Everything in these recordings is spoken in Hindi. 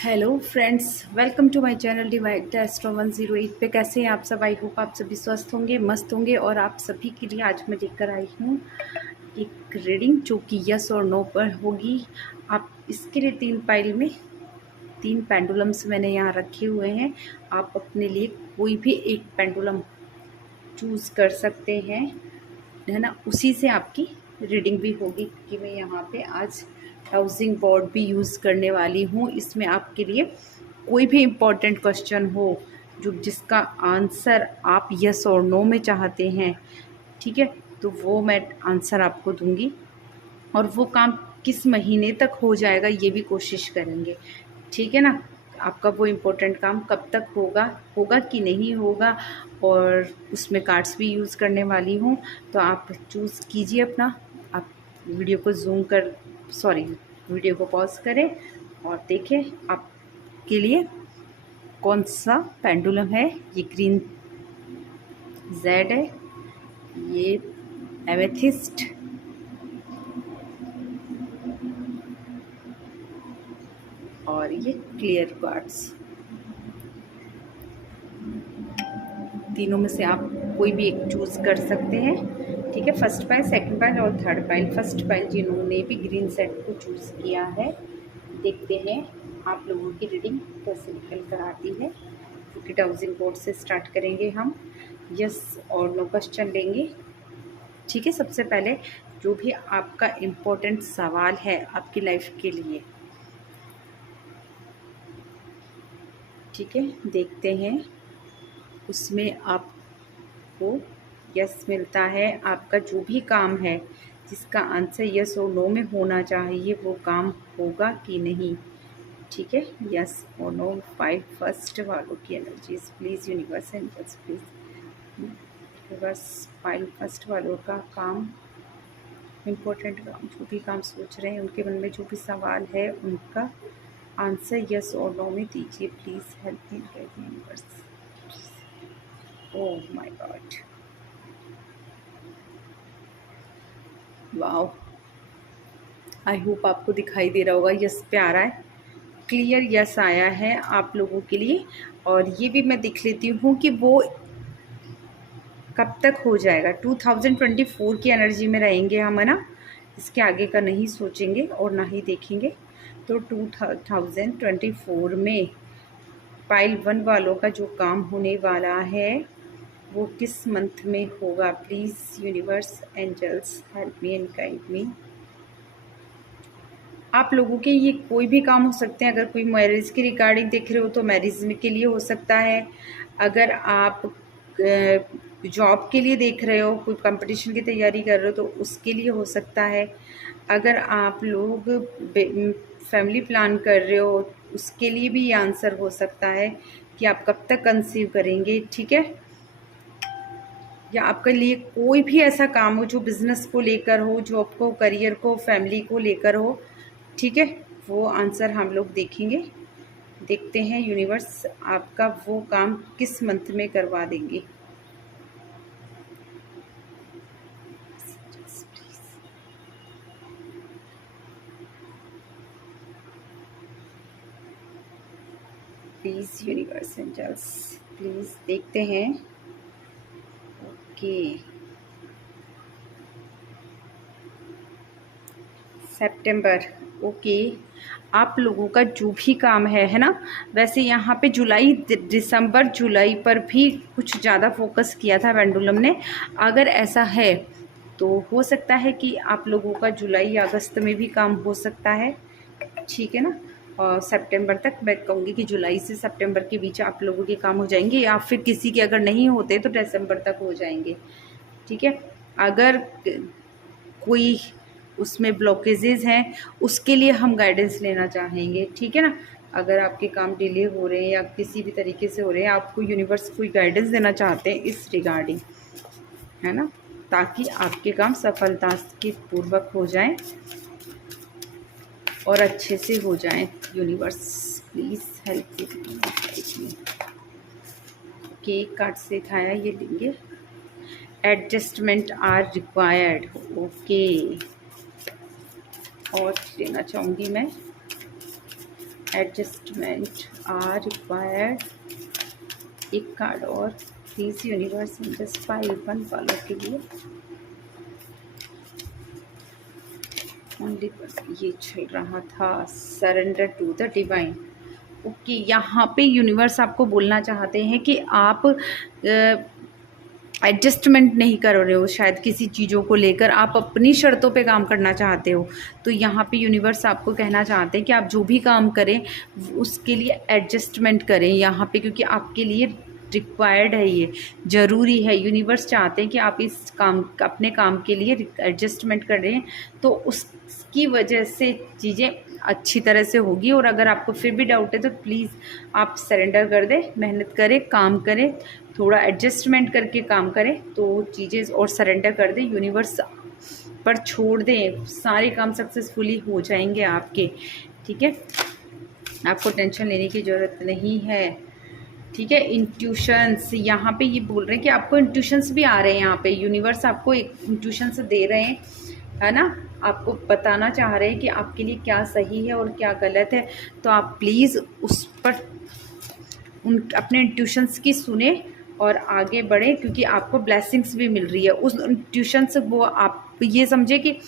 Hello friends, welcome to my channel divide astro 108 पे। कैसे हैं आप सब? आई होप आप सभी स्वस्थ होंगे, मस्त होंगे। और आप सभी के लिए आज मैं लेकर आई हूँ एक रीडिंग जो कि यस और नो पर होगी। आप इसके लिए 3 पाइल में 3 पेंडुलम्स मैंने यहाँ रखे हुए हैं। आप अपने लिए कोई भी एक पेंडुलम चूज़ कर सकते हैं, है ना। उसी से आपकी रीडिंग भी होगी, क्योंकि मैं यहाँ पे आज हाउसिंग बोर्ड भी यूज़ करने वाली हूँ। इसमें आपके लिए कोई भी इम्पोर्टेंट क्वेश्चन हो जो जिसका आंसर आप यस और नो में चाहते हैं, ठीक है, तो वो मैं आंसर आपको दूंगी। और वो काम किस महीने तक हो जाएगा ये भी कोशिश करेंगे, ठीक है ना। आपका वो इम्पोर्टेंट काम कब तक होगा, होगा कि नहीं होगा, और उसमें कार्ड्स भी यूज़ करने वाली हूँ। तो आप चूज़ कीजिए अपना। आप वीडियो को वीडियो को पॉज करें और देखें आपके लिए कौन सा पेंडुलम है। ये ग्रीन जेड है, ये एमेथिस्ट, और ये क्लियर क्वार्ट्ज। तीनों में से आप कोई भी एक चूज़ कर सकते हैं, ठीक है। फर्स्ट पाइल, सेकंड पाइल और थर्ड पाइल। फर्स्ट पाइल जिन्होंने भी ग्रीन सेट को चूज़ किया है, देखते हैं आप लोगों की रीडिंग कैसे निकल कर आती है। क्योंकि हाउसिंग बोर्ड से स्टार्ट करेंगे हम, यस और नो क्वेश्चन लेंगे, ठीक है। सबसे पहले जो भी आपका इम्पोर्टेंट सवाल है आपकी लाइफ के लिए, ठीक है, देखते हैं उसमें आपको यस मिलता है। आपका जो भी काम है जिसका आंसर यस और नो में होना चाहिए, वो काम होगा कि नहीं, ठीक है। यस और नो 5 फर्स्ट वालों की energies please, universe angels please. Universe 5 first वालों का काम, इम्पोर्टेंट काम, जो भी काम सोच रहे हैं, उनके मन में जो भी सवाल है उनका आंसर यस और नो में दीजिए please. Help me universe. Oh my God, wow, I hope आपको दिखाई दे रहा होगा। यस पे आ रहा है, क्लियर यस आया है आप लोगों के लिए। और ये भी मैं देख लेती हूँ कि वो कब तक हो जाएगा। 2024 की एनर्जी में रहेंगे हम, है ना। इसके आगे का नहीं सोचेंगे और ना ही देखेंगे। तो 2024 में पाइल 1 वालों का जो काम होने वाला है वो किस मंथ में होगा। Please universe angels help me and guide me. आप लोगों के ये कोई भी काम हो सकते हैं। अगर कोई मैरिज की रिगार्डिंग देख रहे हो तो मैरिज में के लिए हो सकता है। अगर आप जॉब के लिए देख रहे हो, कोई कंपटीशन की तैयारी कर रहे हो, तो उसके लिए हो सकता है। अगर आप लोग फैमिली प्लान कर रहे हो, उसके लिए भी ये आंसर हो सकता है कि आप कब तक कंसीव करेंगे, ठीक है। या आपके लिए कोई भी ऐसा काम हो जो बिजनेस को लेकर हो, जॉब को, करियर को, फैमिली को लेकर हो, ठीक है, वो आंसर हम लोग देखेंगे। देखते हैं यूनिवर्स आपका वो काम किस मंथ में करवा देंगे। प्लीज़ यूनिवर्स एंजल्स प्लीज़, देखते हैं। ओके, सितंबर, ओके। आप लोगों का जो भी काम है ना। वैसे यहाँ पे दिसंबर जुलाई पर भी कुछ ज़्यादा फोकस किया था पेंडुलम ने। अगर ऐसा है तो हो सकता है कि आप लोगों का जुलाई या अगस्त में भी काम हो सकता है, ठीक है ना। और सितंबर तक मैं कहूँगी कि जुलाई से सितंबर के बीच आप लोगों के काम हो जाएंगे, या फिर किसी के अगर नहीं होते तो दिसंबर तक हो जाएंगे, ठीक है। अगर कोई उसमें ब्लॉकेजेस हैं, उसके लिए हम गाइडेंस लेना चाहेंगे, ठीक है ना। अगर आपके काम डिले हो रहे हैं या किसी भी तरीके से हो रहे हैं, आपको यूनिवर्स कोई गाइडेंस देना चाहते हैं इस रिगार्डिंग, है ना, ताकि आपके काम सफलता के पूर्वक हो जाएं और अच्छे से हो जाएं। Universe please help me. Cake card से दिखाया, ये लेंगे। Adjustment are required, okay. और लेना चाहूँगी मैं एडजस्टमेंट आर रिक्वायर्ड। एक कार्ड और प्लीज यूनिवर्स जस्ट 5 वालों के लिए ओनली। ये चल रहा था surrender to the divine. Okay, यहाँ पे यूनिवर्स आपको बोलना चाहते हैं कि आप एडजस्टमेंट नहीं कर रहे हो, शायद किसी चीज़ों को लेकर आप अपनी शर्तों पे काम करना चाहते हो। तो यहाँ पे यूनिवर्स आपको कहना चाहते हैं कि आप जो भी काम करें उसके लिए एडजस्टमेंट करें यहाँ पे, क्योंकि आपके लिए रिक्वायर्ड है, ये ज़रूरी है। यूनिवर्स चाहते हैं कि आप इस काम अपने काम के लिए एडजस्टमेंट करें, तो उसकी वजह से चीज़ें अच्छी तरह से होगी। और अगर आपको फिर भी डाउट है तो प्लीज़ आप सरेंडर कर दें, मेहनत करें, काम करें, थोड़ा एडजस्टमेंट करके काम करें तो चीज़ें, और सरेंडर कर दें, यूनिवर्स पर छोड़ दें, सारे काम सक्सेसफुली हो जाएंगे आपके। ठीक है, आपको टेंशन लेने की ज़रूरत नहीं है। ठीक है, इंट्यूशंस यहाँ पे ये बोल रहे हैं कि आपको इंट्यूशंस भी आ रहे हैं। यहाँ पे यूनिवर्स आपको एक इंट्यूशंस दे रहे हैं, है ना, आपको बताना चाह रहे हैं कि आपके लिए क्या सही है और क्या गलत है। तो आप प्लीज़ उस पर अपने इंट्यूशंस की सुने और आगे बढ़े, क्योंकि आपको ब्लेसिंग्स भी मिल रही है उस इंट्यूशंस। वो आप ये समझे कि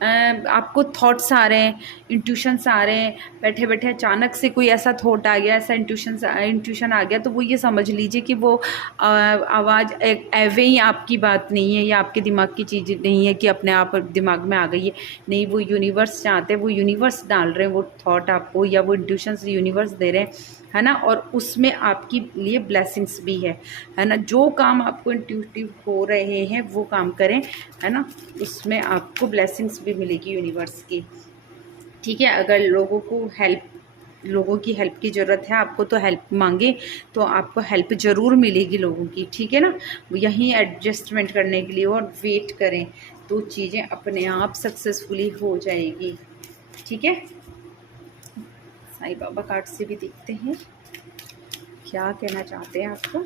आपको थॉट्स आ रहे हैं, इंट्यूशंस आ रहे हैं, बैठे बैठे अचानक से कोई ऐसा थॉट आ गया, ऐसा इंट्यूशन आ गया, तो वो ये समझ लीजिए कि वो आवाज़ एवे ही आपकी बात नहीं है या आपके दिमाग की चीज़ नहीं है कि अपने आप दिमाग में आ गई है। नहीं, वो यूनिवर्स चाहते हैं, वो यूनिवर्स डाल रहे हैं वो थॉट आपको, या वो इंट्यूशंस यूनिवर्स दे रहे हैं, है ना। और उसमें आपके लिए ब्लेसिंग्स भी है ना। जो काम आपको इंट्यूटिव हो रहे हैं वो काम करें, है ना, उसमें आपको ब्लेसिंग्स भी मिलेगी यूनिवर्स की। ठीक है, अगर लोगों की हेल्प की ज़रूरत है आपको, तो हेल्प मांगे तो आपको हेल्प ज़रूर मिलेगी लोगों की। ठीक है ना, यहीं एडजस्टमेंट करने के लिए और वेट करें तो चीज़ें अपने आप सक्सेसफुली हो जाएगी। ठीक है, साईं बाबा कार्ड से भी देखते हैं क्या कहना चाहते हैं आपको।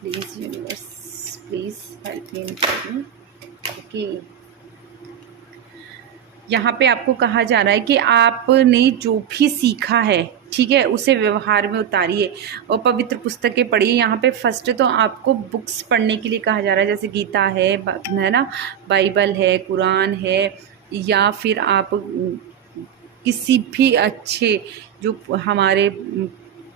Please universe, please help me. Okay, यहाँ पे आपको कहा जा रहा है कि आपने जो भी सीखा है, ठीक है, उसे व्यवहार में उतारिए और पवित्र पुस्तकें पढ़िए। यहाँ पे फर्स्ट तो आपको बुक्स पढ़ने के लिए कहा जा रहा है, जैसे गीता है ना, बाइबल है, कुरान है, या फिर आप किसी भी अच्छे जो हमारे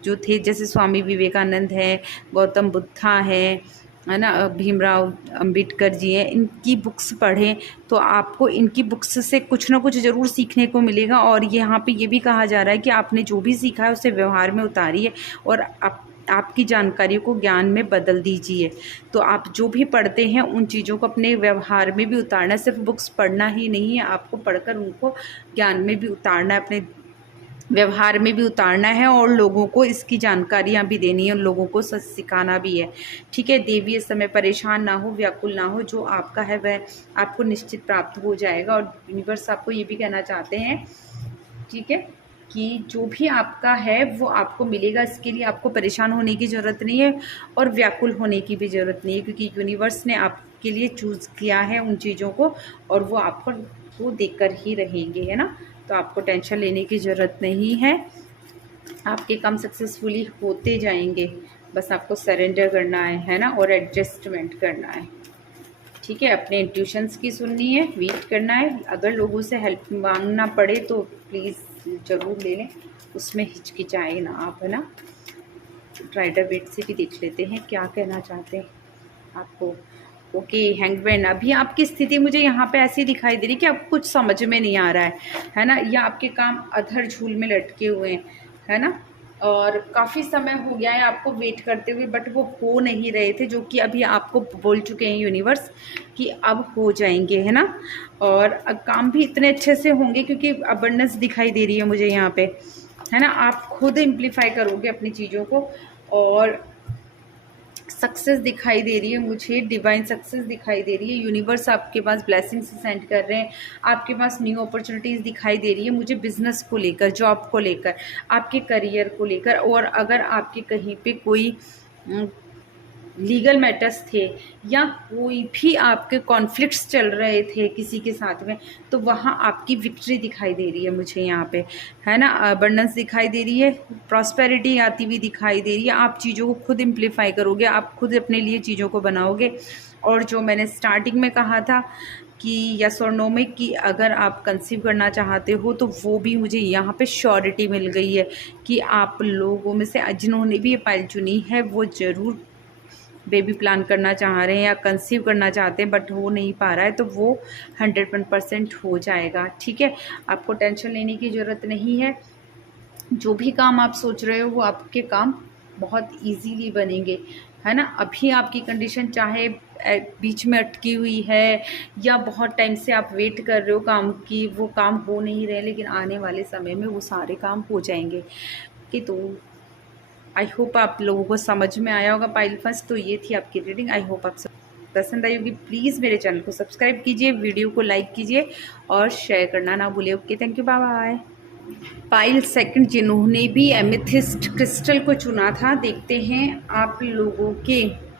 जो थे, जैसे स्वामी विवेकानंद है, गौतम बुद्धा है ना, भीमराव अंबेडकर जी हैं, इनकी बुक्स पढ़ें तो आपको इनकी बुक्स से कुछ ना कुछ ज़रूर सीखने को मिलेगा। और यहाँ पे ये भी कहा जा रहा है कि आपने जो भी सीखा है उसे व्यवहार में उतारिए और आपकी जानकारियों को ज्ञान में बदल दीजिए। तो आप जो भी पढ़ते हैं उन चीज़ों को अपने व्यवहार में भी उतारना है। सिर्फ बुक्स पढ़ना ही नहीं है, आपको पढ़कर उनको ज्ञान में भी उतारना है, अपने व्यवहार में भी उतारना है, और लोगों को इसकी जानकारियाँ भी देनी है, लोगों को सच सिखाना भी है। ठीक है, देवी समय परेशान ना हो, व्याकुल ना हो, जो आपका है वह आपको निश्चित प्राप्त हो जाएगा। और यूनिवर्स आपको ये भी कहना चाहते हैं, ठीक है, कि जो भी आपका है वो आपको मिलेगा। इसके लिए आपको परेशान होने की ज़रूरत नहीं है और व्याकुल होने की भी ज़रूरत नहीं है, क्योंकि यूनिवर्स ने आपके लिए चूज़ किया है उन चीज़ों को, और वो आपको वो देकर ही रहेंगे, है ना। तो आपको टेंशन लेने की ज़रूरत नहीं है, आपके काम सक्सेसफुली होते जाएंगे। बस आपको सरेंडर करना है ना, और एडजस्टमेंट करना है। ठीक है, अपने इंट्यूशंस की सुननी है, वेट करना है। अगर लोगों से हेल्प मांगना पड़े तो प्लीज़ ज़रूर ले लें, उसमें हिचकिचाए ना आप, है ना। राइडर वेट से भी देख लेते हैं क्या कहना चाहते हैं आपको। ओके, हैंगमैन, अभी आपकी स्थिति मुझे यहाँ पे ऐसी दिखाई दे रही कि आपको कुछ समझ में नहीं आ रहा है ना, या आपके काम अधर झूल में लटके हुए हैं, है ना, और काफ़ी समय हो गया है आपको वेट करते हुए, बट वो हो नहीं रहे थे, जो कि अभी आपको बोल चुके हैं यूनिवर्स कि अब हो जाएंगे, है ना। और काम भी इतने अच्छे से होंगे क्योंकि अबंडेंस दिखाई दे रही है मुझे यहाँ पे, है ना। आप खुद इम्प्लीफाई करोगे अपनी चीज़ों को, और सक्सेस दिखाई दे रही है मुझे, डिवाइन सक्सेस दिखाई दे रही है। यूनिवर्स आपके पास ब्लेसिंग्स सेंड कर रहे हैं, आपके पास न्यू अपॉर्चुनिटीज़ दिखाई दे रही है मुझे, बिजनेस को लेकर, जॉब को लेकर, आपके करियर को लेकर। और अगर आपके कहीं पे कोई लीगल मैटर्स थे या कोई भी आपके कॉन्फ्लिक्ट्स चल रहे थे किसी के साथ में, तो वहाँ आपकी विक्ट्री दिखाई दे रही है मुझे यहाँ पे, है ना। अबंडेंस दिखाई दे रही है, प्रॉस्पेरिटी आती हुई दिखाई दे रही है। आप चीज़ों को खुद इम्प्लीफाई करोगे, आप खुद अपने लिए चीज़ों को बनाओगे। और जो मैंने स्टार्टिंग में कहा था कि यस और नो में कि अगर आप कंसीव करना चाहते हो, तो वो भी मुझे यहाँ पे श्योरिटी मिल गई है कि आप लोगों में से जिन्होंने भी ये पाइल चुनी है वो ज़रूर बेबी प्लान करना चाह रहे हैं या कंसीव करना चाहते हैं, बट हो नहीं पा रहा है, तो वो 100% हो जाएगा। ठीक है, आपको टेंशन लेने की ज़रूरत नहीं है। जो भी काम आप सोच रहे हो वो आपके काम बहुत इजीली बनेंगे, है ना। अभी आपकी कंडीशन चाहे बीच में अटकी हुई है या बहुत टाइम से आप वेट कर रहे हो काम की, वो काम हो नहीं रहे, लेकिन आने वाले समय में वो सारे काम हो जाएंगे। कि तो आई होप आप लोगों को समझ में आया होगा पाइल फर्स्ट। तो ये थी आपकी रीडिंग, आई होप आप सब पसंद आई होगी। प्लीज़ मेरे चैनल को सब्सक्राइब कीजिए, वीडियो को लाइक कीजिए और शेयर करना ना भूलिए। Okay, thank you, bye bye. Pile second जिन्होंने भी एमेथिस्ट क्रिस्टल को चुना था, देखते हैं आप लोगों के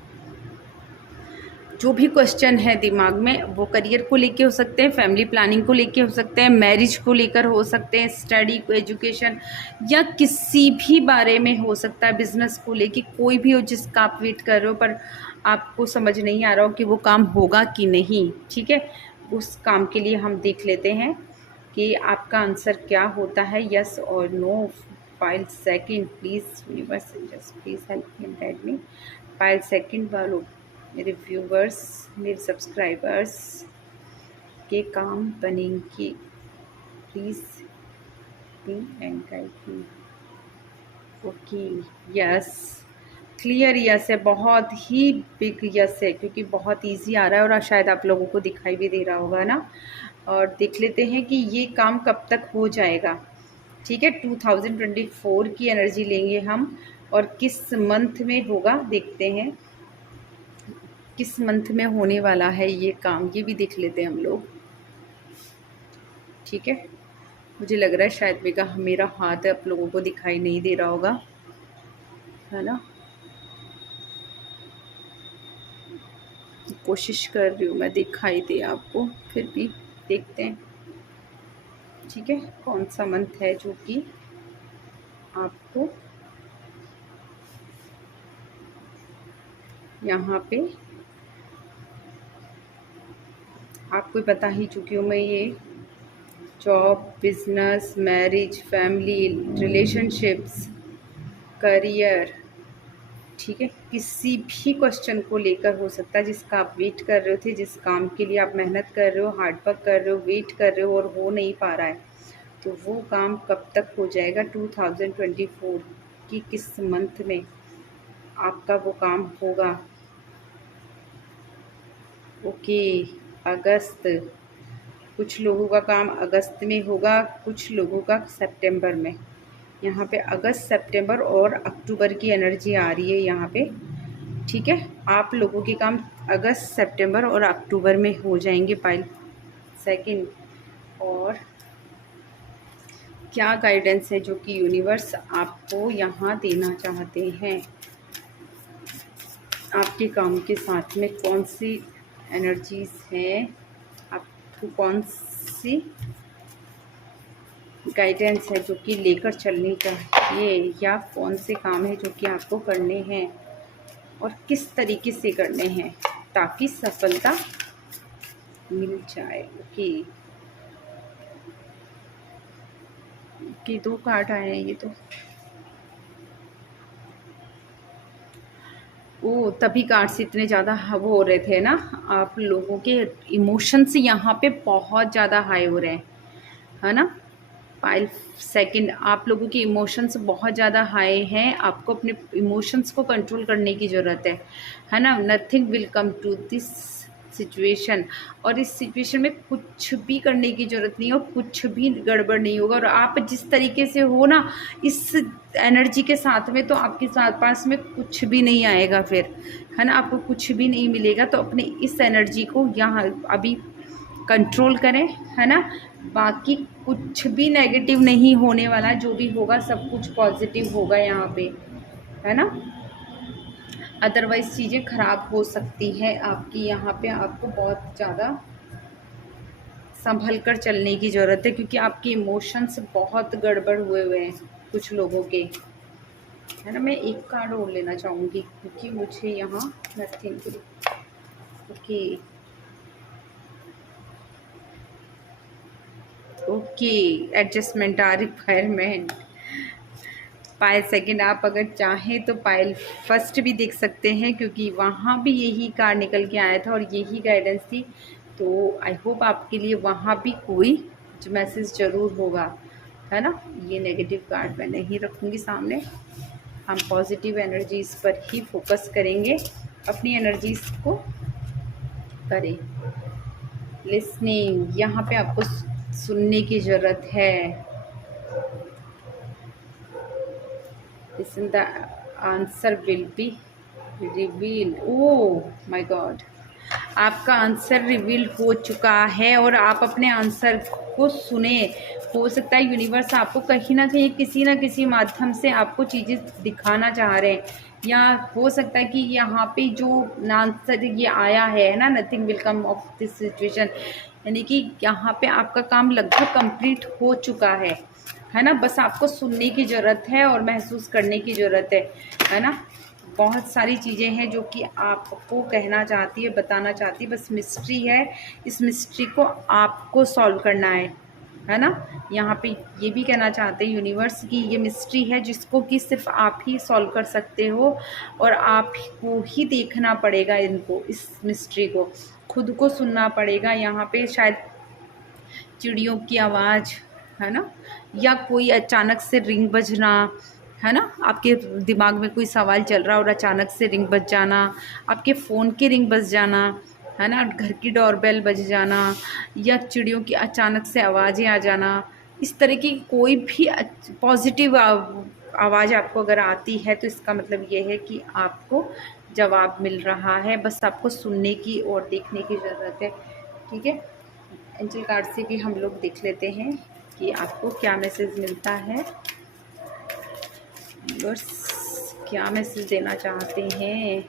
जो भी क्वेश्चन है दिमाग में, वो करियर को लेके हो सकते हैं, फैमिली प्लानिंग को लेके हो सकते हैं, मैरिज को लेकर हो सकते हैं, स्टडी को, एजुकेशन या किसी भी बारे में हो सकता है, बिजनेस को लेके कोई भी हो जिसका आप वेट कर रहे हो पर आपको समझ नहीं आ रहा हो कि वो काम होगा कि नहीं। ठीक है, उस काम के लिए हम देख लेते हैं कि आपका आंसर क्या होता है, यस और no. Pile second, please universe just please help me, guide me. Pile second वालों, मेरे व्यूवर्स, मेरे सब्सक्राइबर्स के काम बनेंगे, please be and guide me. Okay, yes, clear yes है, बहुत ही बिग यस है, क्योंकि बहुत इजी आ रहा है और शायद आप लोगों को दिखाई भी दे रहा होगा ना। और देख लेते हैं कि ये काम कब तक हो जाएगा। ठीक है, 2024 की एनर्जी लेंगे हम और किस मंथ में होगा देखते हैं, किस मंथ में होने वाला है ये काम, ये भी देख लेते हैं हम लोग। ठीक है, मुझे लग रहा है शायद मेरा हाथ आप लोगों को दिखाई नहीं दे रहा होगा, है ना। कोशिश कर रही हूँ मैं दिखाई दे आपको, फिर भी देखते हैं। ठीक है, कौन सा मंथ है जो कि आपको यहाँ पे, आपको पता ही चुकी हूँ मैं, ये job, business, marriage, family, relationships, career. ठीक है, किसी भी क्वेश्चन को लेकर हो सकता है जिसका आप वेट कर रहे थे, जिस काम के लिए आप मेहनत कर रहे हो, हार्डवर्क कर रहे हो, वेट कर रहे हो और हो नहीं पा रहा है, तो वो काम कब तक हो जाएगा। 2024 की किस मंथ में आपका वो काम होगा। ओके, अगस्त, कुछ लोगों का काम अगस्त में होगा, कुछ लोगों का सितंबर में। यहाँ पे अगस्त, सितंबर और अक्टूबर की एनर्जी आ रही है यहाँ पे। ठीक है, आप लोगों के काम अगस्त, सितंबर और अक्टूबर में हो जाएंगे पाइल सेकंड। और क्या गाइडेंस है जो कि यूनिवर्स आपको यहाँ देना चाहते हैं, आपके काम के साथ में कौन सी एनर्जीज हैं, आपको कौन सी गाइडेंस है जो कि लेकर चलनी चाहिए, या कौन से काम है जो कि आपको करने हैं और किस तरीके से करने हैं ताकि सफलता मिल जाए। ओके, 2 कार्ड आए हैं ये तो। ओ, तभी कार्ड्स इतने ज़्यादा वो हो रहे थे ना, आप लोगों के इमोशंस यहाँ पे बहुत ज़्यादा हाई हो रहे हैं, है ना। पाइल सेकंड, आप लोगों के इमोशंस बहुत ज़्यादा हाई हैं, आपको अपने इमोशंस को कंट्रोल करने की ज़रूरत है ना। Nothing will come to this situation, और इस सिचुएशन में कुछ भी करने की ज़रूरत नहीं हो, कुछ भी गड़बड़ नहीं होगा। और आप जिस तरीके से हो ना इस एनर्जी के साथ में, तो आपके साथ पास में कुछ भी नहीं आएगा फिर, है ना, आपको कुछ भी नहीं मिलेगा। तो अपने इस एनर्जी को यहाँ अभी कंट्रोल करें, है ना। बाकी कुछ भी नेगेटिव नहीं होने वाला, जो भी होगा सब कुछ पॉजिटिव होगा यहाँ पे, है ना। अदरवाइज़ चीज़ें ख़राब हो सकती हैं आपकी। यहाँ पे आपको बहुत ज़्यादा संभल कर चलने की ज़रूरत है, क्योंकि आपके इमोशंस बहुत गड़बड़ हुए हुए हैं कुछ लोगों के, है ना। मैं एक कार्ड और लेना चाहूँगी क्योंकि मुझे यहाँ नथिंग। ओके ओके, एडजस्टमेंट आ रिक्वायरमेंट। पायल सेकंड, आप अगर चाहें तो पायल फर्स्ट भी देख सकते हैं, क्योंकि वहाँ भी यही कार्ड निकल के आया था और यही गाइडेंस थी। तो आई होप आपके लिए वहाँ भी कोई मैसेज ज़रूर होगा, है ना। ये नेगेटिव कार्ड मैं नहीं रखूँगी सामने, हम पॉजिटिव एनर्जीज़ पर ही फोकस करेंगे, अपनी एनर्जीज़ को करें लिसनिंग। यहाँ पे आपको सुनने की ज़रूरत है। Listen, the answer will be revealed. Oh my God, आपका आंसर रिवील हो चुका है और आप अपने आंसर को सुने। हो सकता है यूनिवर्स आपको कहीं ना कहीं किसी ना किसी माध्यम से आपको चीज़ें दिखाना चाह रहे हैं, या हो सकता है कि यहाँ पे जो आंसर ये आया है ना, nothing will come of this situation, यानी कि यहाँ पे आपका काम लगभग कंप्लीट हो चुका है ना। बस आपको सुनने की ज़रूरत है और महसूस करने की ज़रूरत है ना। बहुत सारी चीज़ें हैं जो कि आपको कहना चाहती है, बताना चाहती है, बस मिस्ट्री है। इस मिस्ट्री को आपको सॉल्व करना है ना। यहाँ पे ये भी कहना चाहते हैं यूनिवर्स की ये मिस्ट्री है जिसको कि सिर्फ आप ही सॉल्व कर सकते हो, और आप को ही देखना पड़ेगा इनको, इस मिस्ट्री को खुद को सुनना पड़ेगा। यहाँ पे शायद चिड़ियों की आवाज़, है ना, या कोई अचानक से रिंग बजना, है ना। आपके दिमाग में कोई सवाल चल रहा और अचानक से रिंग बज जाना, आपके फ़ोन की रिंग बज जाना, है ना, घर की डोरबेल बज जाना, या चिड़ियों की अचानक से आवाज़ें आ जाना। इस तरह की कोई भी पॉजिटिव आवाज़ आपको अगर आती है तो इसका मतलब ये है कि आपको जवाब मिल रहा है, बस आपको सुनने की और देखने की ज़रूरत है। ठीक है, एंजल कार्ड से भी हम लोग देख लेते हैं कि आपको क्या मैसेज मिलता है, बस क्या मैसेज देना चाहते हैं।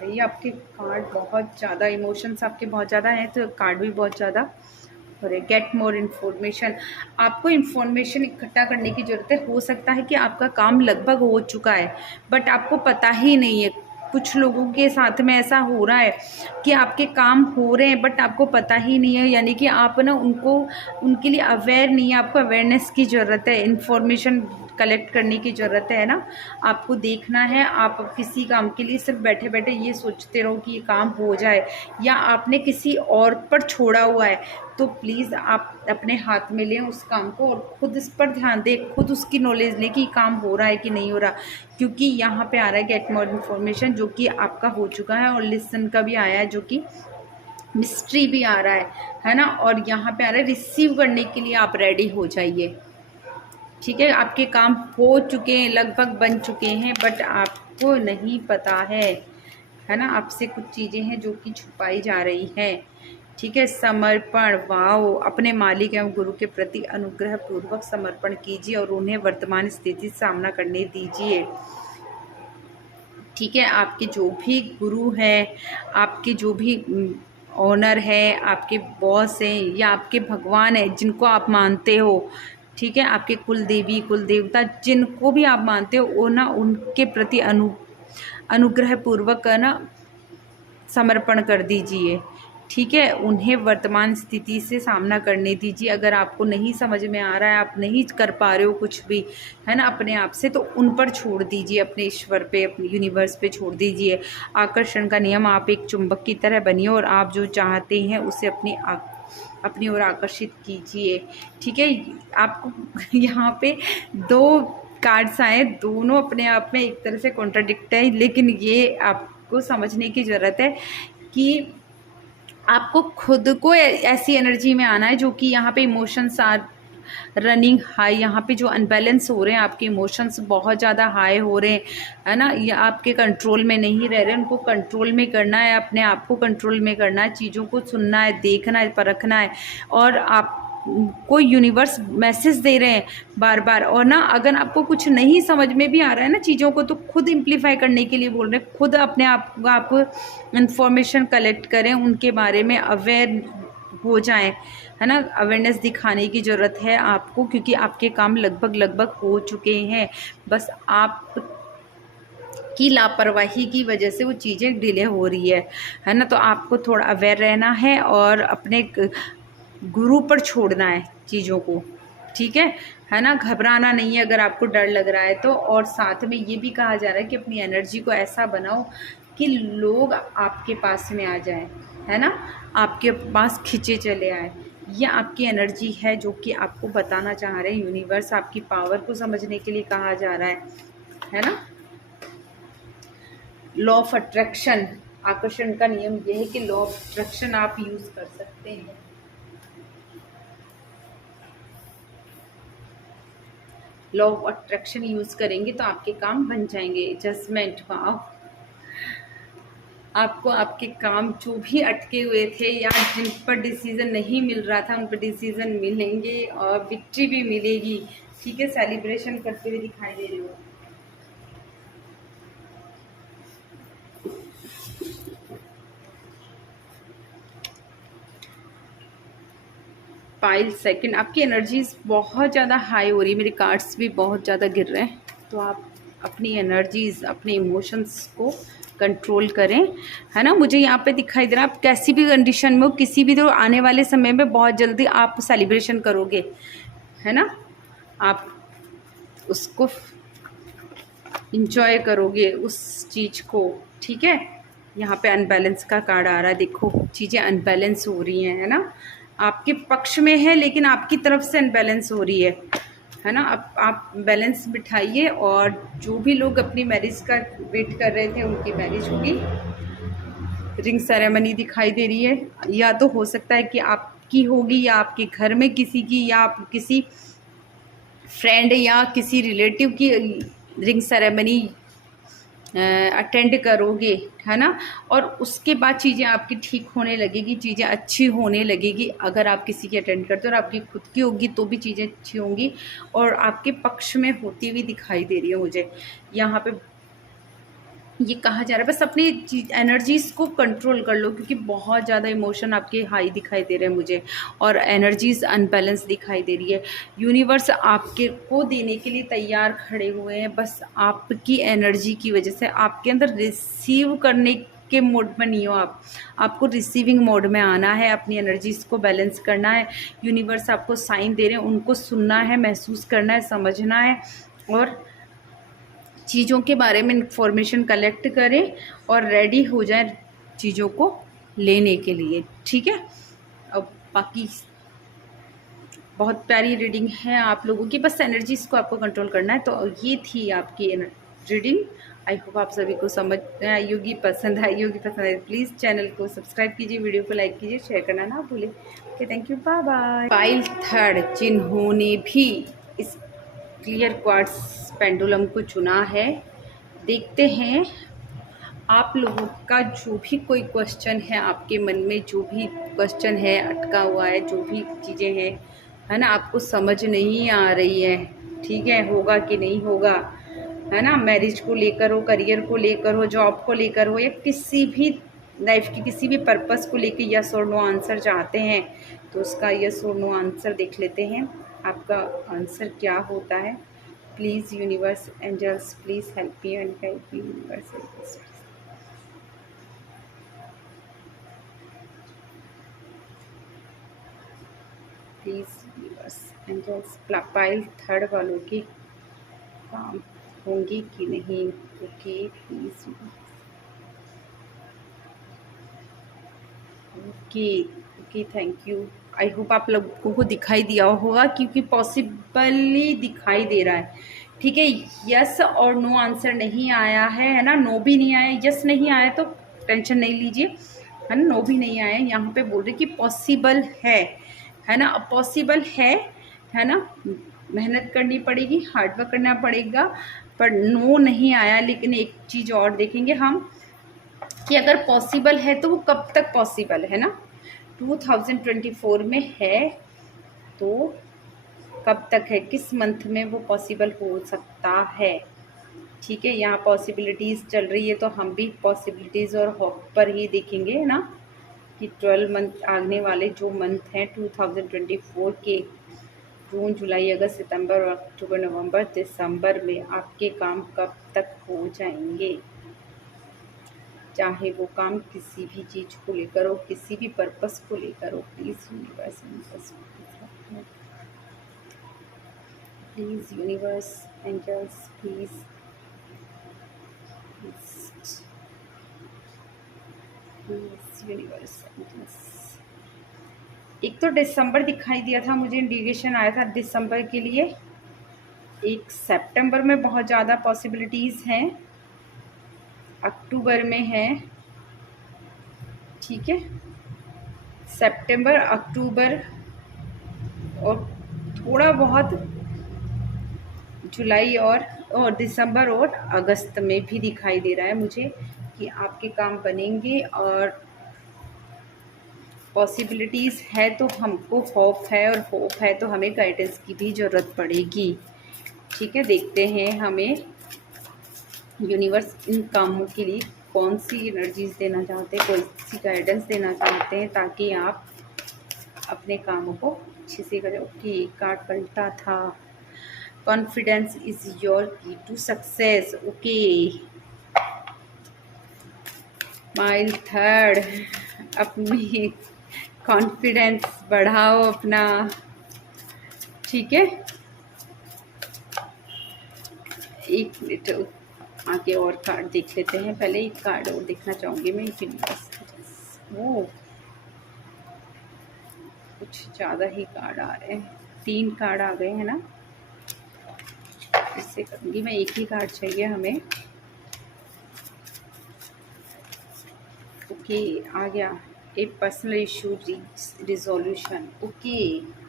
भैया आपके कार्ड बहुत ज़्यादा, इमोशंस आपके बहुत ज़्यादा हैं तो कार्ड भी बहुत ज़्यादा। और गेट मोर इन्फॉर्मेशन, आपको इन्फॉर्मेशन इकट्ठा करने की ज़रूरत है। हो सकता है कि आपका काम लगभग हो चुका है बट आपको पता ही नहीं है। कुछ लोगों के साथ में ऐसा हो रहा है कि आपके काम हो रहे हैं बट आपको पता ही नहीं है, यानी कि आप ना उनके लिए अवेयर नहीं है। आपको अवेयरनेस की ज़रूरत है, इन्फॉर्मेशन कलेक्ट करने की ज़रूरत है ना। आपको देखना है, आप किसी काम के लिए सिर्फ बैठे बैठे ये सोचते रहो कि ये काम हो जाए, या आपने किसी और पर छोड़ा हुआ है, तो प्लीज़ आप अपने हाथ में लें उस काम को और खुद इस पर ध्यान दें, खुद उसकी नॉलेज लें कि काम हो रहा है कि नहीं हो रहा। क्योंकि यहाँ पे आ रहा है गेट मोर इन्फॉर्मेशन, जो कि आपका हो चुका है, और लिसन का भी आया है जो कि मिस्ट्री भी आ रहा है ना। और यहाँ पे आ रहा है रिसीव करने के लिए आप रेडी हो जाइए। ठीक है, आपके काम हो चुके हैं, लगभग बन चुके हैं, बट आपको नहीं पता है ना। आपसे कुछ चीज़ें हैं जो कि छुपाई जा रही हैं। ठीक है, समर्पण, वाओ, अपने मालिक एवं गुरु के प्रति अनुग्रह पूर्वक समर्पण कीजिए और उन्हें वर्तमान स्थिति से सामना करने दीजिए। ठीक है, आपके जो भी गुरु हैं, आपके जो भी ओनर है, आपके बॉस हैं, या आपके भगवान हैं जिनको आप मानते हो, ठीक है, आपके कुल देवी कुल देवता जिनको भी आप मानते हो, वो ना उनके प्रति अनुग्रह पूर्वक ना समर्पण कर दीजिए। ठीक है, उन्हें वर्तमान स्थिति से सामना करने दीजिए। अगर आपको नहीं समझ में आ रहा है, आप नहीं कर पा रहे हो कुछ भी, है ना, अपने आप से, तो उन पर छोड़ दीजिए, अपने ईश्वर पे, अपने यूनिवर्स पे छोड़ दीजिए। आकर्षण का नियम, आप एक चुंबक की तरह बनिए और आप जो चाहते हैं उसे अपनी ओर आकर्षित कीजिए। ठीक है, आपको यहाँ पे 2 कार्ड्स आए, दोनों अपने आप में एक तरह से कॉन्ट्राडिक्ट है, लेकिन ये आपको समझने की ज़रूरत है कि आपको खुद को ऐसी एनर्जी में आना है जो कि यहाँ पे इमोशंस आर रनिंग हाई, यहाँ पे जो अनबैलेंस हो रहे हैं, आपके इमोशंस बहुत ज़्यादा हाई हो रहे हैं, है ना, ये आपके कंट्रोल में नहीं रह रहे। उनको कंट्रोल में करना है, अपने आप को कंट्रोल में करना है, चीज़ों को सुनना है, देखना है, परखना है, और आप कोई यूनिवर्स मैसेज दे रहे हैं बार बार। और ना अगर आपको कुछ नहीं समझ में भी आ रहा है ना चीज़ों को, तो खुद इम्प्लीफाई करने के लिए बोल रहे हैं, खुद अपने आप इंफॉर्मेशन कलेक्ट करें, उनके बारे में अवेयर हो जाएं, है ना। अवेयरनेस दिखाने की ज़रूरत है आपको, क्योंकि आपके काम लगभग हो चुके हैं। बस आप की लापरवाही की वजह से वो चीज़ें डिले हो रही है ना। तो आपको थोड़ा अवेयर रहना है और अपने गुरु पर छोड़ना है चीज़ों को, ठीक है ना। घबराना नहीं है अगर आपको डर लग रहा है तो। और साथ में ये भी कहा जा रहा है कि अपनी एनर्जी को ऐसा बनाओ कि लोग आपके पास में आ जाएं, है ना, आपके पास खिंचे चले आए। ये आपकी एनर्जी है जो कि आपको बताना चाह रहे हैं यूनिवर्स, आपकी पावर को समझने के लिए कहा जा रहा है ना। लॉ ऑफ अट्रैक्शन, आकर्षण का नियम यह है कि लॉ ऑफ अट्रैक्शन आप यूज कर सकते हैं। लॉ ऑफ अट्रैक्शन यूज करेंगे तो आपके काम बन जाएंगे। जजमेंट, वाह, आपको आपके काम जो भी अटके हुए थे या जिन पर डिसीजन नहीं मिल रहा था, उन पर डिसीजन मिलेंगे और विक्ट्री भी मिलेगी, ठीक है। सेलिब्रेशन करते हुए दिखाई दे रहे हो। पाइल सेकंड, आपकी एनर्जीज बहुत ज़्यादा हाई हो रही है, मेरे कार्ड्स भी बहुत ज़्यादा गिर रहे हैं। तो आप अपनी एनर्जीज, अपने इमोशंस को कंट्रोल करें, है ना। मुझे यहाँ पे दिखाई दे रहा है आप कैसी भी कंडीशन में हो, किसी भी तो आने वाले समय में बहुत जल्दी आप सेलिब्रेशन करोगे, है ना। आप उसको इंजॉय करोगे उस चीज़ को, ठीक है। यहाँ पे अनबैलेंस का कार्ड आ रहा है, देखो चीज़ें अनबैलेंस हो रही हैं, है ना। आपके पक्ष में है लेकिन आपकी तरफ से अनबैलेंस हो रही है ना। अब आप बैलेंस बिठाइए, और जो भी लोग अपनी मैरिज का वेट कर रहे थे उनकी मैरिज होगी। रिंग सेरेमनी दिखाई दे रही है, या तो हो सकता है कि आपकी होगी या आपके घर में किसी की, या आप किसी फ्रेंड या किसी रिलेटिव की रिंग सेरेमनी अटेंड करोगे, है ना। और उसके बाद चीज़ें आपकी ठीक होने लगेगी, चीज़ें अच्छी होने लगेगी। अगर आप किसी की अटेंड करते हो और आपकी खुद की होगी तो भी चीज़ें अच्छी होंगी, और आपके पक्ष में होती हुई दिखाई दे रही है मुझे। यहाँ पे ये कहा जा रहा है बस अपनी एनर्जीज़ को कंट्रोल कर लो, क्योंकि बहुत ज़्यादा इमोशन आपके हाई दिखाई दे रहे हैं मुझे, और एनर्जीज़ अनबैलेंस दिखाई दे रही है। यूनिवर्स आपके को देने के लिए तैयार खड़े हुए हैं, बस आपकी एनर्जी की वजह से। आपके अंदर रिसीव करने के मोड में नहीं हो आप, आपको रिसीविंग मोड में आना है, अपनी एनर्जीज़ को बैलेंस करना है। यूनिवर्स आपको साइन दे रहे हैं, उनको सुनना है, महसूस करना है, समझना है, और चीज़ों के बारे में इंफॉर्मेशन कलेक्ट करें और रेडी हो जाए चीज़ों को लेने के लिए, ठीक है। अब बाकी बहुत प्यारी रीडिंग है आप लोगों की, बस एनर्जीज़ को आपको कंट्रोल करना है। तो ये थी आपकी रीडिंग। आई होप आप सभी को समझ आई होगी, पसंद आई होगी। पसंद आई प्लीज़ चैनल को सब्सक्राइब कीजिए, वीडियो को लाइक कीजिए, शेयर करना ना भूलें। Okay, thank you, bye bye. Pile third, जिन्होंने भी इस क्लियर क्वार्ट्ज पेंडुलम को चुना है, देखते हैं आप लोगों का जो भी कोई क्वेश्चन है, आपके मन में जो भी क्वेश्चन है अटका हुआ है, जो भी चीज़ें हैं, है ना, आपको समझ नहीं आ रही है, ठीक है, होगा कि नहीं होगा, है ना। मैरिज को लेकर हो, करियर को लेकर हो, जॉब को लेकर हो, या किसी भी लाइफ की किसी भी पर्पस को लेकर यस और नो आंसर चाहते हैं, तो उसका यस और नो आंसर देख लेते हैं। आपका आंसर क्या होता है। Please universe angels, please help me and help me universe. Please universe angels, pile third वालों के काम होंगे कि नहीं। Okay, please. Okay, thank you. I hope आप लोगों को दिखाई दिया होगा, क्योंकि पॉसिबली दिखाई दे रहा है, ठीक है। यस और नो आंसर नहीं आया है ना, नो भी नहीं आया। यस नहीं आया तो टेंशन नहीं लीजिए, है ना, नो भी नहीं आया। यहाँ पे बोल रहे कि पॉसिबल है ना, पॉसिबल है ना। मेहनत करनी पड़ेगी, हार्डवर्क करना पड़ेगा, पर नो नहीं आया। लेकिन एक चीज़ और देखेंगे हम कि अगर पॉसिबल है तो वो कब तक पॉसिबल है ना। 2024 में है, तो कब तक है, किस मंथ में वो पॉसिबल हो सकता है। ठीक है, यहाँ पॉसिबिलिटीज़ चल रही है तो हम भी पॉसिबिलिटीज़ और होप पर ही देखेंगे, है ना, कि 12 मंथ आने वाले जो मंथ हैं 2024 के, जून जुलाई अगस्त सितंबर अक्टूबर नवंबर दिसंबर में आपके काम कब तक हो जाएंगे। चाहे वो काम किसी भी चीज़ को लेकर हो, किसी भी पर्पस को लेकर हो, please universe angels please universe angels. एक तो दिसंबर दिखाई दिया था मुझे, इंडिकेशन आया था दिसंबर के लिए। एक सितंबर में बहुत ज़्यादा पॉसिबिलिटीज़ हैं, अक्टूबर में है। ठीक है, सितंबर अक्टूबर और थोड़ा बहुत जुलाई और दिसंबर और अगस्त में भी दिखाई दे रहा है मुझे कि आपके काम बनेंगे और पॉसिबिलिटीज़ है। तो हमको होप है, और होप है तो हमें गाइडेंस की भी ज़रूरत पड़ेगी। ठीक है, देखते हैं हमें यूनिवर्स इन कामों के लिए कौन सी एनर्जीज देना चाहते हैं, कौन सी गाइडेंस देना चाहते हैं, ताकि आप अपने कामों को अच्छे से करें। ओके, कार्ड पलटा था, confidence is your key to success. Okay, pile third, अपनी कॉन्फिडेंस बढ़ाओ अपना। ठीक है, एक मिनट आगे और कार्ड देख लेते हैं। पहले एक कार्ड और देखना चाहूँगी मैं। वो कुछ ज़्यादा ही कार्ड आ रहे हैं, 3 कार्ड आ गए हैं ना, इससे करूँगी मैं। एक ही कार्ड चाहिए हमें। ओके, आ गया, ए पर्सनल इशू रिजोल्यूशन। ओके,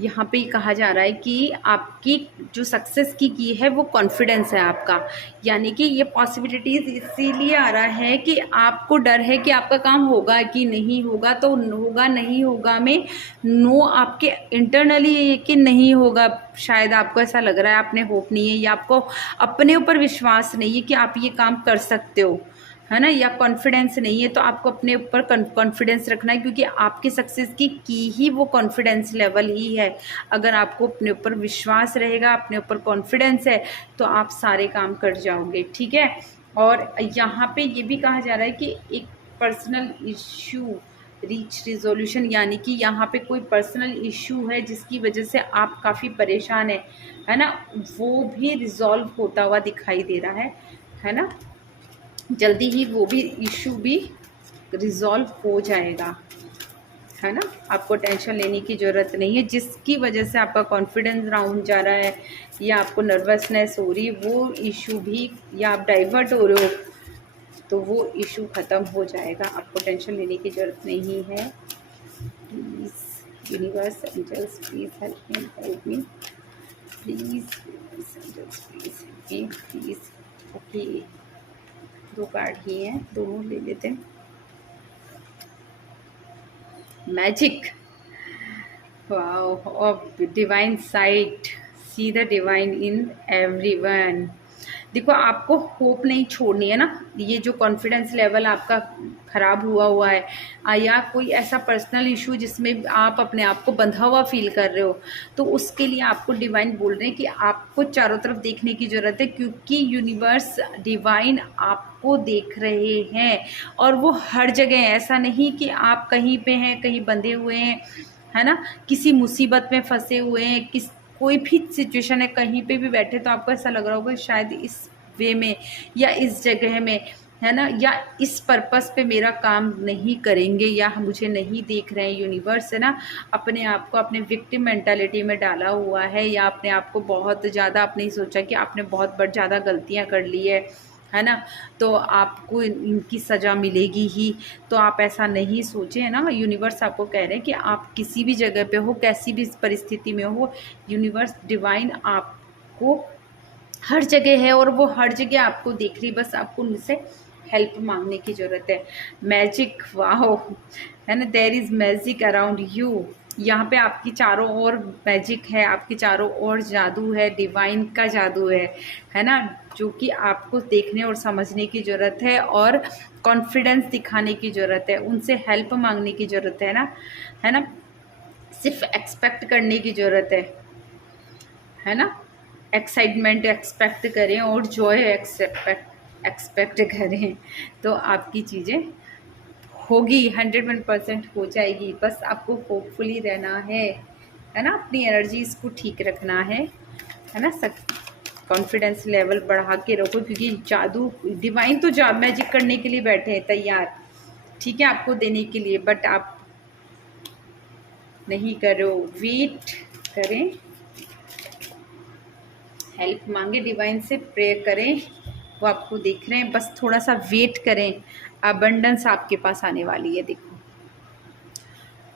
यहाँ पे कहा जा रहा है कि आपकी जो सक्सेस की है वो कॉन्फिडेंस है आपका, यानी कि ये पॉसिबिलिटीज़ इसीलिए आ रहा है कि आपको डर है कि आपका काम होगा कि नहीं होगा। तो होगा नहीं होगा में नो आपके इंटरनली कि नहीं होगा, शायद आपको ऐसा लग रहा है, आपने होप नहीं है या आपको अपने ऊपर विश्वास नहीं है कि आप ये काम कर सकते हो, है ना, या कॉन्फिडेंस नहीं है। तो आपको अपने ऊपर कॉन्फिडेंस रखना है, क्योंकि आपकी सक्सेस की ही वो कॉन्फिडेंस लेवल ही है। अगर आपको अपने ऊपर विश्वास रहेगा, अपने ऊपर कॉन्फिडेंस है, तो आप सारे काम कर जाओगे। ठीक है, और यहाँ पे ये भी कहा जा रहा है कि एक पर्सनल इश्यू रीच रिजोल्यूशन, यानी कि यहाँ पे कोई पर्सनल इशू है जिसकी वजह से आप काफ़ी परेशान है ना, वो भी रिजॉल्व होता हुआ दिखाई दे रहा है ना। जल्दी ही वो भी इशू भी रिजॉल्व हो जाएगा, है ना। आपको टेंशन लेने की ज़रूरत नहीं है। जिसकी वजह से आपका कॉन्फिडेंस डाउन जा रहा है या आपको नर्वसनेस हो रही है, वो इशू भी, या आप डाइवर्ट हो रहे हो, तो वो इशू ख़त्म हो जाएगा। आपको टेंशन लेने की ज़रूरत नहीं है। Please universe angels please help me please, angels please please. Okay, 2 card ही हैं, दोनों ले लेते हैं। Magic, wow, of divine sight, see the divine in everyone. देखो, आपको होप नहीं छोड़नी है ना। ये जो कॉन्फिडेंस लेवल आपका ख़राब हुआ है, या कोई ऐसा पर्सनल इशू जिसमें आप अपने आप को बंधा हुआ फील कर रहे हो, तो उसके लिए आपको डिवाइन बोल रहे हैं कि आपको चारों तरफ देखने की ज़रूरत है, क्योंकि यूनिवर्स डिवाइन आपको देख रहे हैं और वो हर जगह है। ऐसा नहीं कि आप कहीं पे हैं, कहीं बंधे हुए हैं, है ना, किसी मुसीबत में फंसे हुए हैं, कोई भी सिचुएशन है, कहीं पे भी बैठे तो आपको ऐसा लग रहा होगा शायद इस वे में या इस जगह में, है ना, या इस पर्पस पे मेरा काम नहीं करेंगे, या मुझे नहीं देख रहे हैं। यूनिवर्स, है ना, अपने आप को अपने विक्टिम मेंटालिटी में डाला हुआ है, या अपने आप को बहुत ज़्यादा आपने सोचा कि आपने बहुत ज़्यादा गलतियाँ कर ली है ना, तो आपको इनकी सज़ा मिलेगी ही। तो आप ऐसा नहीं सोचें, है ना। यूनिवर्स आपको कह रहे हैं कि आप किसी भी जगह पे हो, कैसी भी परिस्थिति में हो, यूनिवर्स डिवाइन आपको हर जगह है और वो हर जगह आपको देख रही, बस आपको उनसे हेल्प मांगने की ज़रूरत है। मैजिक, वाओ, है ना। There is magic around you, यहाँ पे आपकी चारों ओर मैजिक है, आपकी चारों ओर जादू है, डिवाइन का जादू है ना, जो कि आपको देखने और समझने की ज़रूरत है और कॉन्फिडेंस दिखाने की ज़रूरत है, उनसे हेल्प मांगने की ज़रूरत है ना, सिर्फ एक्सपेक्ट करने की ज़रूरत है ना। एक्साइटमेंट एक्सपेक्ट करें और जॉय एक्सपेक्ट करें, तो आपकी चीज़ें होगी, 101% हो जाएगी। बस आपको होपफुली रहना है ना, अपनी एनर्जीज को ठीक रखना है ना, सब कॉन्फिडेंस लेवल बढ़ा के रखो, क्योंकि जादू डिवाइन तो मैजिक करने के लिए बैठे हैं तैयार, ठीक है, आपको देने के लिए, बट आप नहीं करो, वेट करें, हेल्प मांगे डिवाइन से, प्रे करें, वो आपको देख रहे हैं, बस थोड़ा सा वेट करें, अबंडेंस आपके पास आने वाली है। देखो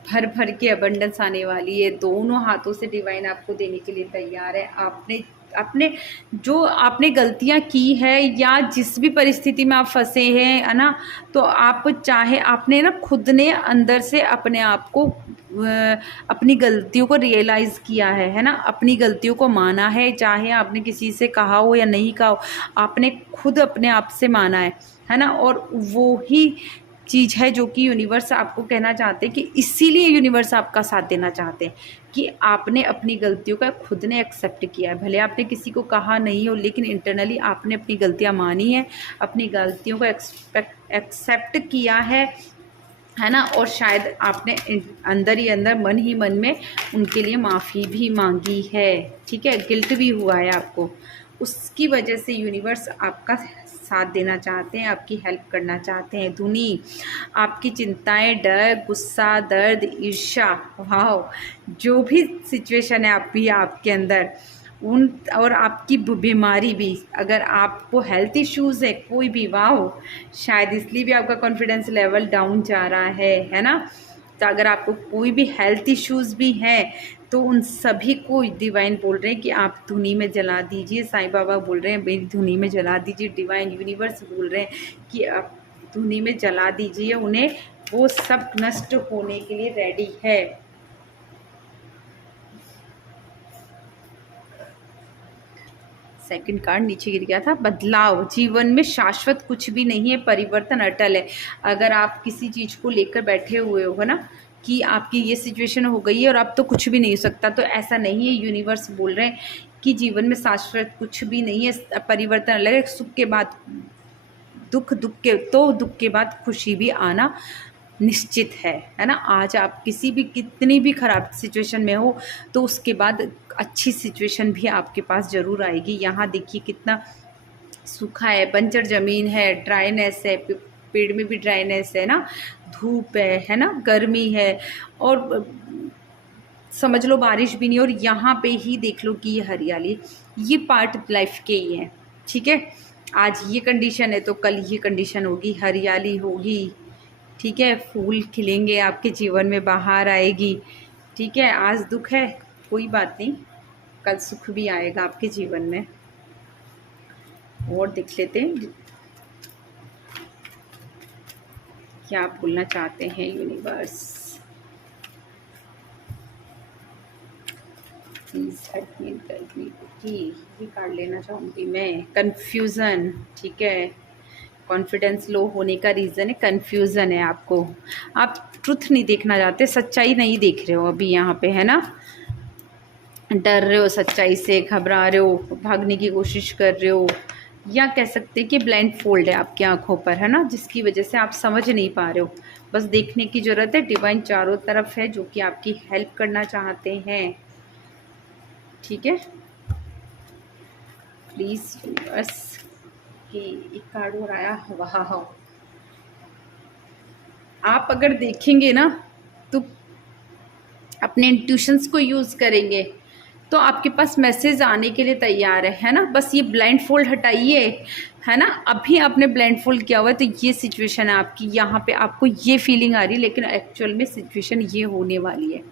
भर भर के अबंडेंस आने वाली है, दोनों हाथों से डिवाइन आपको देने के लिए तैयार है। आपने गलतियां की है या जिस भी परिस्थिति में आप फंसे हैं, है ना, तो आप चाहे आपने ना खुद ने अंदर से अपने आप को अपनी गलतियों को रियलाइज़ किया है ना, अपनी गलतियों को माना है, चाहे आपने किसी से कहा हो या नहीं कहा हो, आपने खुद अपने आप से माना है ना, और वो ही चीज़ है जो कि यूनिवर्स आपको कहना चाहते हैं, कि इसीलिए यूनिवर्स आपका साथ देना चाहते हैं कि आपने अपनी गलतियों का खुद ने एक्सेप्ट किया है। भले आपने किसी को कहा नहीं हो, लेकिन इंटरनली आपने अपनी गलतियां मानी है, अपनी गलतियों को एक्सेप्ट किया है ना, और शायद आपने अंदर ही अंदर मन ही मन में उनके लिए माफ़ी भी मांगी है, ठीक है, गिल्ट भी हुआ है आपको, उसकी वजह से यूनिवर्स आपका साथ देना चाहते हैं, आपकी हेल्प करना चाहते हैं। धुनी आपकी चिंताएं, डर, गुस्सा, दर्द, ईर्ष्या, वाह, जो भी सिचुएशन है आपके अंदर, उन और आपकी बीमारी भी, अगर आपको हेल्थ इश्यूज़ है कोई भी, वाह, शायद इसलिए भी आपका कॉन्फिडेंस लेवल डाउन जा रहा है ना, तो अगर आपको कोई भी हेल्थ इश्यूज़ भी हैं तो उन सभी को डिवाइन बोल रहे हैं कि आप धुनी में जला दीजिए, साईं बाबा बोल रहे हैं मेरी धुनी में जला दीजिए, डिवाइन यूनिवर्स बोल रहे हैं कि आप धुनी में जला दीजिए उन्हें, वो सब नष्ट होने के लिए रेडी है। सेकंड कार्ड नीचे गिर गया था। बदलाव, जीवन में शाश्वत कुछ भी नहीं है, परिवर्तन अटल है। अगर आप किसी चीज़ को लेकर बैठे हुए हो ना कि आपकी ये सिचुएशन हो गई है और अब तो कुछ भी नहीं हो सकता, तो ऐसा नहीं है। यूनिवर्स बोल रहे हैं कि जीवन में शाश्वत कुछ भी नहीं है, परिवर्तन अलग है। सुख के बाद दुख, दुख के बाद खुशी भी आना निश्चित है ना। आज आप किसी भी कितनी भी ख़राब सिचुएशन में हो तो उसके बाद अच्छी सिचुएशन भी आपके पास ज़रूर आएगी। यहाँ देखिए कितना सूखा है, बंजर ज़मीन है, ड्राइनेस है, पेड़ में भी ड्राइनेस है ना, धूप है ना, गर्मी है, और समझ लो बारिश भी नहीं, और यहाँ पे ही देख लो कि ये हरियाली, ये पार्ट लाइफ के ही है, ठीक है। आज ये कंडीशन है तो कल ये कंडीशन होगी, हरियाली होगी, ठीक है, फूल खिलेंगे आपके जीवन में, बाहर आएगी, ठीक है। आज दुख है, कोई बात नहीं, कल सुख भी आएगा आपके जीवन में। और देख लेते हैं क्या बोलना चाहते हैं यूनिवर्स। प्लीज़ हेल्प मी कि ये कार्ड लेना चाहूँगी मैं। कन्फ्यूज़न, ठीक है, कॉन्फिडेंस लो होने का रीज़न है कन्फ्यूज़न है। आपको, आप ट्रुथ नहीं देखना चाहते, सच्चाई नहीं देख रहे हो अभी यहाँ पे, है ना, डर रहे हो सच्चाई से, घबरा रहे हो, भागने की कोशिश कर रहे हो, या कह सकते हैं कि ब्लाइंड फोल्ड है आपकी आंखों पर, है ना, जिसकी वजह से आप समझ नहीं पा रहे हो। बस देखने की ज़रूरत है, डिवाइन चारों तरफ है जो कि आपकी हेल्प करना चाहते हैं, ठीक है। प्लीज़ यूनिवर्स कि एक कार्ड और आया, वाह, आप अगर देखेंगे ना तो अपने इंट्यूशंस को यूज़ करेंगे तो आपके पास मैसेज आने के लिए तैयार है ना। बस ये ब्लाइंड फोल्ड हटाइए, है ना, अभी आपने ब्लाइंड फोल्ड किया हुआ है तो ये सिचुएशन है आपकी, यहाँ पे आपको ये फीलिंग आ रही है, लेकिन एक्चुअल में सिचुएशन ये होने वाली है,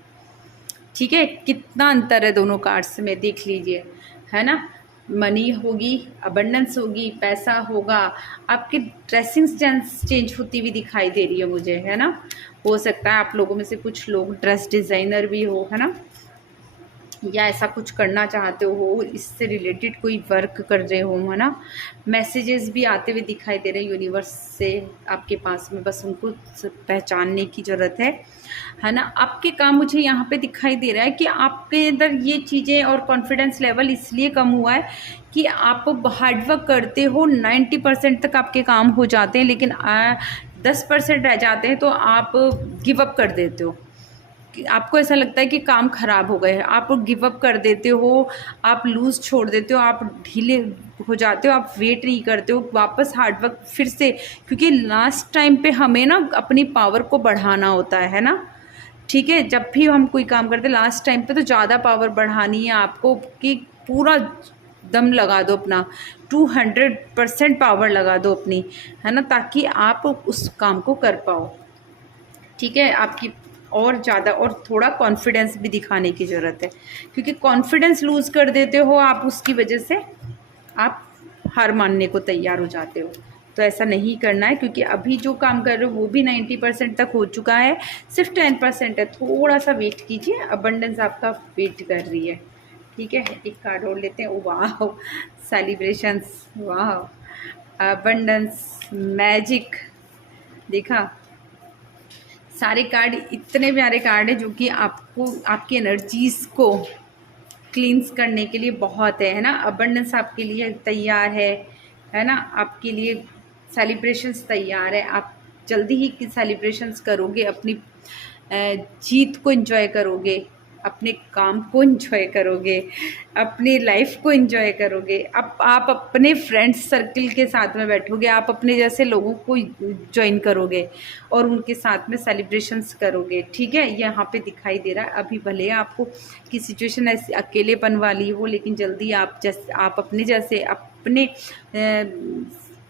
ठीक है। कितना अंतर है दोनों कार्ड्स में, देख लीजिए, है ना। मनी होगी, अबंडेंस होगी, पैसा होगा। आपकी ड्रेसिंग सेंस चेंज होती हुई दिखाई दे रही है मुझे, है ना। हो सकता है आप लोगों में से कुछ लोग ड्रेस डिज़ाइनर भी हो, है ना, या ऐसा कुछ करना चाहते हो, इससे रिलेटेड कोई वर्क कर रहे हो, है ना। मैसेजेस भी आते हुए दिखाई दे रहे हैं यूनिवर्स से आपके पास में, बस उनको पहचानने की ज़रूरत है ना। आपके काम मुझे यहाँ पे दिखाई दे रहा है कि आपके अंदर ये चीज़ें और कॉन्फिडेंस लेवल इसलिए कम हुआ है कि आप हार्डवर्क करते हो, 90% तक आपके काम हो जाते हैं, लेकिन 10% रह जाते हैं तो आप गिव अप कर देते हो। आपको ऐसा लगता है कि काम ख़राब हो गए हैं, आप गिव अप कर देते हो, आप लूज़ छोड़ देते हो, आप ढीले हो जाते हो, आप वेट नहीं करते हो वापस हार्डवर्क फिर से, क्योंकि लास्ट टाइम पे हमें ना अपनी पावर को बढ़ाना होता है ना। ठीक है, जब भी हम कोई काम करते हैं लास्ट टाइम पे तो ज़्यादा पावर बढ़ानी है आपको, कि पूरा दम लगा दो अपना, 200% पावर लगा दो अपनी, है ना, ताकि आप उस काम को कर पाओ। ठीक है, आपकी और ज़्यादा और थोड़ा कॉन्फिडेंस भी दिखाने की ज़रूरत है, क्योंकि कॉन्फिडेंस लूज़ कर देते हो आप, उसकी वजह से आप हार मानने को तैयार हो जाते हो। तो ऐसा नहीं करना है, क्योंकि अभी जो काम कर रहे हो वो भी 90% तक हो चुका है, सिर्फ 10% है, थोड़ा सा वेट कीजिए, अबंडेंस आपका वेट कर रही है। ठीक है, एक कार्ड और लेते हैं। वाह, सेलिब्रेशंस, वाह, अबंडेंस, मैजिक, देखा, सारे कार्ड इतने प्यारे कार्ड हैं जो कि आपको आपकी एनर्जीज़ को क्लींस करने के लिए बहुत है ना। अबंडेंस आपके लिए तैयार है ना, आपके लिए सेलिब्रेशंस तैयार है। आप जल्दी ही सेलिब्रेशंस करोगे, अपनी जीत को एंजॉय करोगे, अपने काम को एंजॉय करोगे, अपनी लाइफ को एंजॉय करोगे। अब आप अपने फ्रेंड्स सर्कल के साथ में बैठोगे, आप अपने जैसे लोगों को ज्वाइन करोगे और उनके साथ में सेलिब्रेशंस करोगे। ठीक है, यहाँ पे दिखाई दे रहा है अभी भले आपको की सिचुएशन ऐसी अकेलेपन वाली हो, लेकिन जल्दी आप अपने जैसे अपने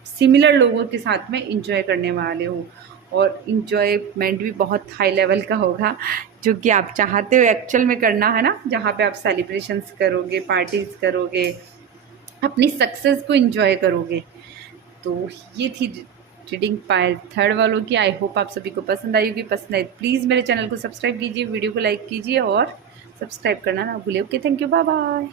सिमिलर लोगों के साथ में इंजॉय करने वाले हो, और इंजॉयमेंट भी बहुत हाई लेवल का होगा, जो कि आप चाहते हो एक्चुअल में करना, है ना, जहाँ पे आप सेलिब्रेशंस करोगे, पार्टीज़ करोगे, अपनी सक्सेस को इंजॉय करोगे। तो ये थी रीडिंग पायल थर्ड वालों की। आई होप आप सभी को पसंद आई होगी। पसंद आई प्लीज़ मेरे चैनल को सब्सक्राइब कीजिए, वीडियो को लाइक कीजिए और सब्सक्राइब करना ना भूलिए। Okay, thank you, bye bye.